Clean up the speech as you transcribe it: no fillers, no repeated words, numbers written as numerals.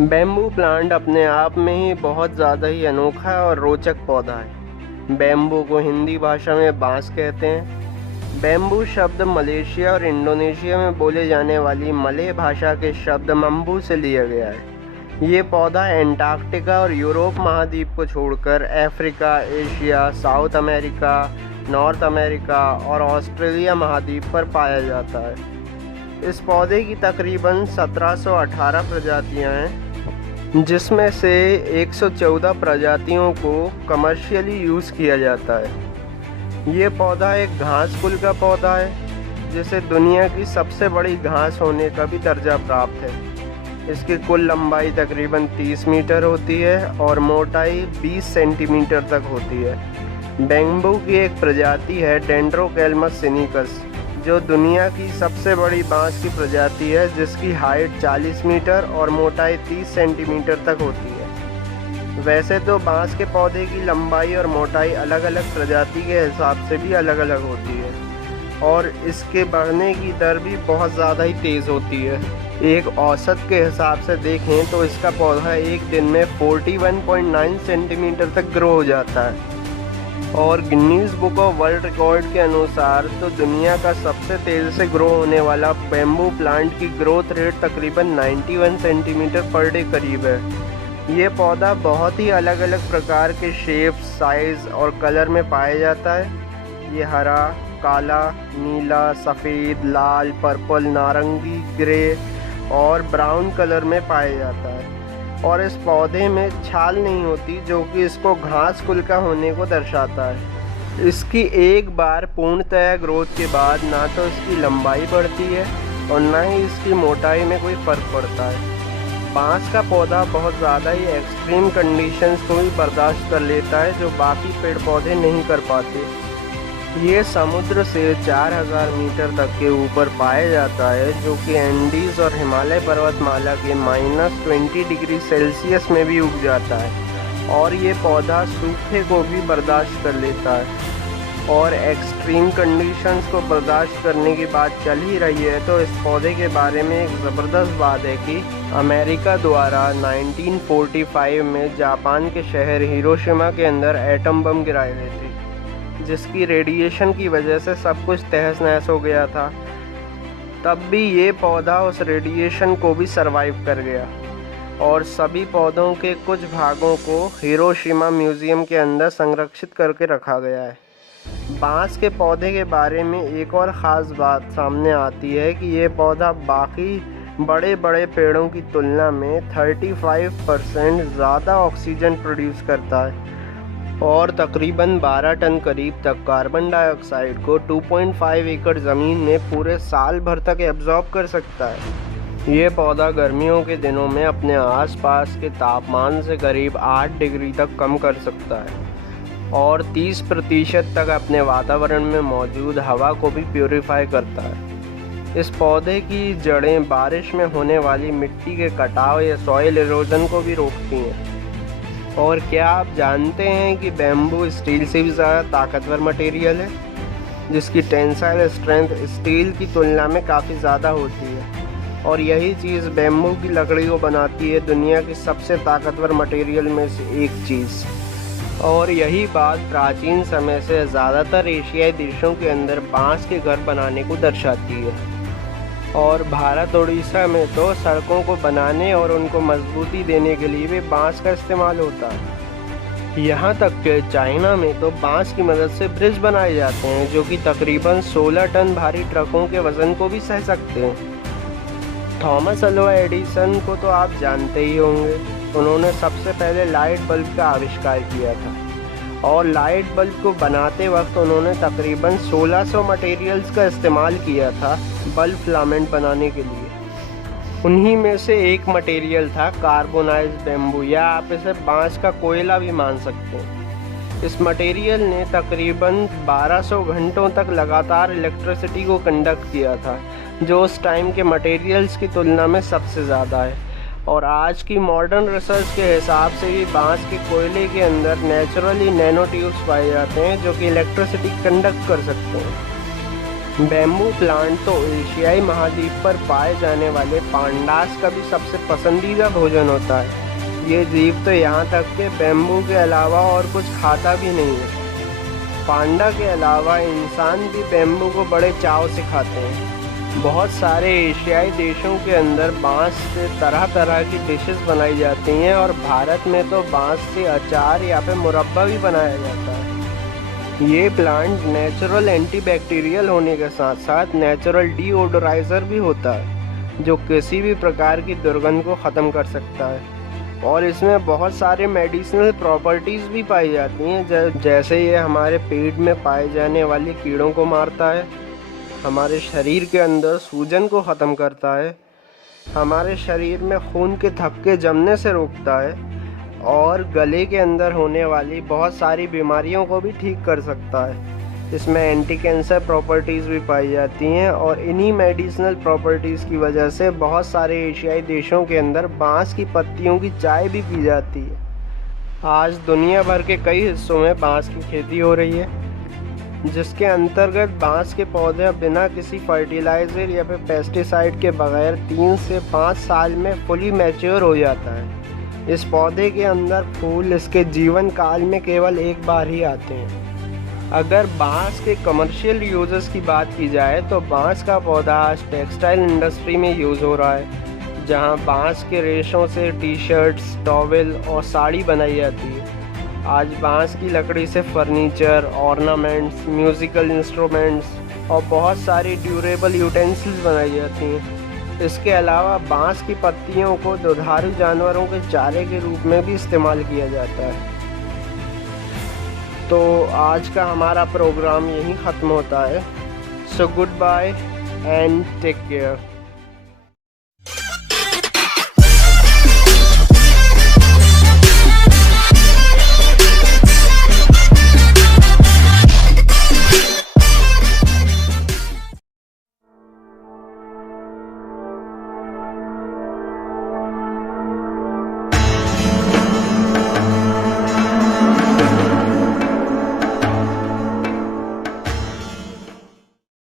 Bamboo plant अपने आप में ही बहुत ज़्यादा ही अनोखा और रोचक पौधा है। बैम्बू को हिंदी भाषा में बांस कहते हैं। बैम्बू शब्द मलेशिया और इंडोनेशिया में बोले जाने वाली मलय भाषा के शब्द मंबू से लिया गया है। ये पौधा एंटार्कटिका और यूरोप महाद्वीप को छोड़कर Africa, Asia, south America, north America और ऑस्ट्रेलिया महाद्वीप पर पाया जाता है। इस पौधे की तकरीबन 1718 प्रजातियां हैं, जिसमें से 114 प्रजातियों को कमर्शियली यूज़ किया जाता है। ये पौधा एक घास कुल का पौधा है, जिसे दुनिया की सबसे बड़ी घास होने का भी दर्जा प्राप्त है। इसकी कुल लंबाई तकरीबन 30 मीटर होती है और मोटाई 20 सेंटीमीटर तक होती है। बैम्बू की एक प्रजाति है डेंड्रोकैलमस सिनिकस, जो दुनिया की सबसे बड़ी बांस की प्रजाति है, जिसकी हाइट 40 मीटर और मोटाई 30 सेंटीमीटर तक होती है। वैसे तो बांस के पौधे की लंबाई और मोटाई अलग अलग प्रजाति के हिसाब से भी अलग अलग होती है और इसके बढ़ने की दर भी बहुत ज़्यादा ही तेज़ होती है। एक औसत के हिसाब से देखें तो इसका पौधा एक दिन में 41.9 सेंटीमीटर तक ग्रो हो जाता है और Guinness book of world record के अनुसार तो दुनिया का सबसे तेज़ी से ग्रो होने वाला बैम्बू प्लांट की ग्रोथ रेट तकरीबन 91 सेंटीमीटर पर डे करीब है। ये पौधा बहुत ही अलग अलग प्रकार के शेप, साइज़ और कलर में पाया जाता है। ये हरा, काला, नीला, सफ़ेद, लाल, पर्पल, नारंगी, ग्रे और ब्राउन कलर में पाया जाता है और इस पौधे में छाल नहीं होती, जो कि इसको घास कुल का होने को दर्शाता है। इसकी एक बार पूर्णतया ग्रोथ के बाद ना तो इसकी लंबाई बढ़ती है और ना ही इसकी मोटाई में कोई फ़र्क पड़ता है। बांस का पौधा बहुत ज़्यादा ही एक्सट्रीम कंडीशंस को भी बर्दाश्त कर लेता है, जो बाकी पेड़ पौधे नहीं कर पाते। ये समुद्र से 4000 मीटर तक के ऊपर पाया जाता है, जो कि एंडीज़ और हिमालय पर्वतमाला के -20 डिग्री सेल्सियस में भी उग जाता है और ये पौधा सूखे को भी बर्दाश्त कर लेता है। और एक्सट्रीम कंडीशंस को बर्दाश्त करने की बात चल ही रही है तो इस पौधे के बारे में एक ज़बरदस्त बात है कि अमेरिका द्वारा 1945 में जापान के शहर हिरोशिमा के अंदर एटम बम गिराए गए थे, जिसकी रेडिएशन की वजह से सब कुछ तहस नहस हो गया था। तब भी ये पौधा उस रेडिएशन को भी सरवाइव कर गया और सभी पौधों के कुछ भागों को हिरोशिमा म्यूज़ियम के अंदर संरक्षित करके रखा गया है। बांस के पौधे के बारे में एक और ख़ास बात सामने आती है कि ये पौधा बाकी बड़े बड़े पेड़ों की तुलना में 35% ज़्यादा ऑक्सीजन प्रोड्यूस करता है और तकरीबन 12 टन करीब तक कार्बन डाइऑक्साइड को 2.5 एकड़ ज़मीन में पूरे साल भर तक एब्जॉर्ब कर सकता है। ये पौधा गर्मियों के दिनों में अपने आसपास के तापमान से करीब 8 डिग्री तक कम कर सकता है और 30% तक अपने वातावरण में मौजूद हवा को भी प्यूरिफाई करता है। इस पौधे की जड़ें बारिश में होने वाली मिट्टी के कटाव या सॉइल इरोजन को भी रोकती हैं। और क्या आप जानते हैं कि बैम्बू स्टील से भी ज़्यादा ताकतवर मटेरियल है, जिसकी टेंसाइल स्ट्रेंथ स्टील की तुलना में काफ़ी ज़्यादा होती है और यही चीज़ बैम्बू की लकड़ी को बनाती है दुनिया की सबसे ताकतवर मटेरियल में से एक चीज़। और यही बात प्राचीन समय से ज़्यादातर एशियाई देशों के अंदर बांस के घर बनाने को दर्शाती है और भारत उड़ीसा में तो सड़कों को बनाने और उनको मजबूती देने के लिए भी बांस का इस्तेमाल होता है। यहाँ तक कि चाइना में तो बांस की मदद से ब्रिज बनाए जाते हैं, जो कि तकरीबन 16 टन भारी ट्रकों के वज़न को भी सह सकते हैं। थॉमस अल्वा एडिसन को तो आप जानते ही होंगे। उन्होंने सबसे पहले लाइट बल्ब का आविष्कार किया था और लाइट बल्ब को बनाते वक्त उन्होंने तकरीबन 1600 मटेरियल्स का इस्तेमाल किया था बल्ब फिलामेंट बनाने के लिए। उन्हीं में से एक मटेरियल था कार्बोनाइज्ड बैम्बू, या आप इसे बांस का कोयला भी मान सकते हैं। इस मटेरियल ने तकरीबन 1200 घंटों तक लगातार इलेक्ट्रिसिटी को कंडक्ट किया था, जो उस टाइम के मटेरियल्स की तुलना में सबसे ज़्यादा है। और आज की मॉडर्न रिसर्च के हिसाब से भी बांस के कोयले के अंदर नेचुरली नैनो ट्यूब्स पाए जाते हैं, जो कि इलेक्ट्रिसिटी कंडक्ट कर सकते हैं। बैम्बू प्लांट तो एशियाई महाद्वीप पर पाए जाने वाले पांडास का भी सबसे पसंदीदा भोजन होता है। ये जीव तो यहाँ तक कि बैम्बू के अलावा और कुछ खाता भी नहीं है। पांडा के अलावा इंसान भी बैम्बू को बड़े चाव से खाते हैं। बहुत सारे एशियाई देशों के अंदर बांस से तरह तरह की डिशेस बनाई जाती हैं और भारत में तो बांस से अचार या फिर मुरब्बा भी बनाया जाता है। ये प्लांट नेचुरल एंटीबैक्टीरियल होने के साथ साथ नेचुरल डीओडोराइज़र भी होता है, जो किसी भी प्रकार की दुर्गंध को ख़त्म कर सकता है। और इसमें बहुत सारे मेडिसिनल प्रॉपर्टीज़ भी पाई जाती हैं, जैसे ये हमारे पेट में पाए जाने वाले कीड़ों को मारता है, हमारे शरीर के अंदर सूजन को ख़त्म करता है, हमारे शरीर में खून के थक्के जमने से रोकता है और गले के अंदर होने वाली बहुत सारी बीमारियों को भी ठीक कर सकता है। इसमें एंटी कैंसर प्रॉपर्टीज़ भी पाई जाती हैं और इन्हीं मेडिसिनल प्रॉपर्टीज़ की वजह से बहुत सारे एशियाई देशों के अंदर बांस की पत्तियों की चाय भी पी जाती है। आज दुनिया भर के कई हिस्सों में बांस की खेती हो रही है, जिसके अंतर्गत बांस के पौधे बिना किसी फर्टिलाइज़र या फिर पेस्टिसाइड के बगैर 3 से 5 साल में फुली मैच्योर हो जाता है। इस पौधे के अंदर फूल इसके जीवन काल में केवल एक बार ही आते हैं। अगर बांस के कमर्शियल यूजेस की बात की जाए तो बांस का पौधा आज टेक्सटाइल इंडस्ट्री में यूज़ हो रहा है, जहां बांस के रेशों से टी शर्ट्स, टॉवेल और साड़ी बनाई जाती है। आज बांस की लकड़ी से फर्नीचर, ऑर्नामेंट्स, म्यूज़िकल इंस्ट्रूमेंट्स और बहुत सारी ड्यूरेबल यूटेंसिल्स बनाई जाती हैं। इसके अलावा बांस की पत्तियों को दुधारू जानवरों के चारे के रूप में भी इस्तेमाल किया जाता है। तो आज का हमारा प्रोग्राम यहीं ख़त्म होता है। So goodbye and take care.